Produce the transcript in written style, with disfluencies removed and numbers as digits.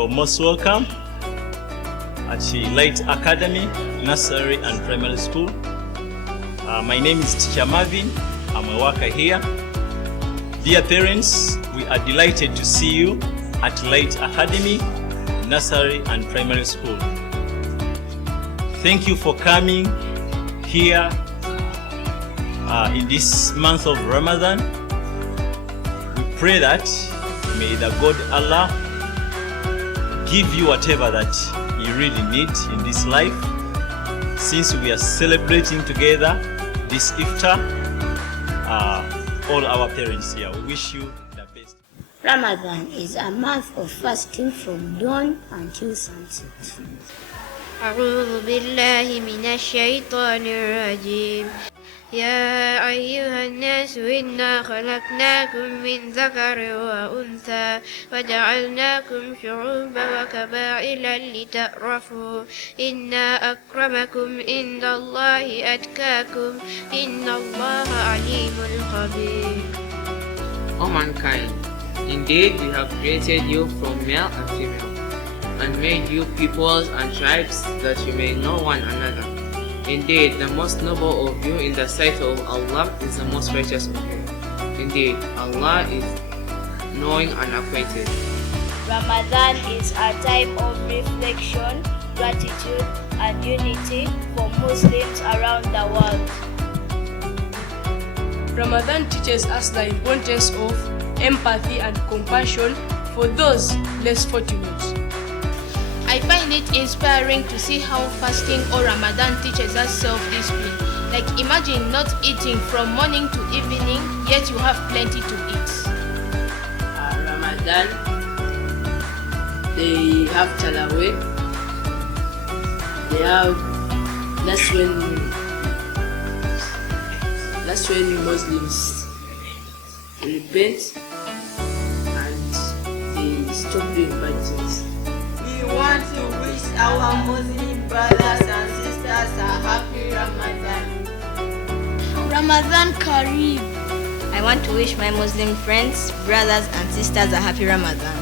You're most welcome at Light Academy, Nursery and Primary School. My name is Teacher Marvin. I'm a worker here. Dear parents, we are delighted to see you at Light Academy, Nursery and Primary School. Thank you for coming here in this month of Ramadan. We pray that may the God Allah give you whatever that you really need in this life. Since we are celebrating together this Iftar, all our parents here, we wish you the best. Ramadan is a month of fasting from dawn until sunset. أعوذ بالله من الشيطان الرجيم. يا أيها الناس إنا خلقناكم من ذكر وأنثى وجعلناكم شعوبا وقبائل لتعارفوا إن أكرمكم عند الله أتقاكم إن الله عليم خبير. O mankind, indeed we have created you from male and female, and made you peoples and tribes that you may know one another. Indeed, the most noble of you in the sight of Allah is the most righteous of you. Indeed, Allah is knowing and acquainted. Ramadan is a time of reflection, gratitude, and unity for Muslims around the world. Ramadan teaches us the importance of empathy and compassion for those less fortunate. I find it inspiring to see how fasting or Ramadan teaches us self-discipline. Like imagine not eating from morning to evening, yet you have plenty to eat. Ramadan, they have Talaweh. That's when Muslims repent and they stop doing bad things. We want to wish our Muslim brothers and sisters a happy Ramadan. Ramadan Kareem. I want to wish my Muslim friends, brothers and sisters a happy Ramadan.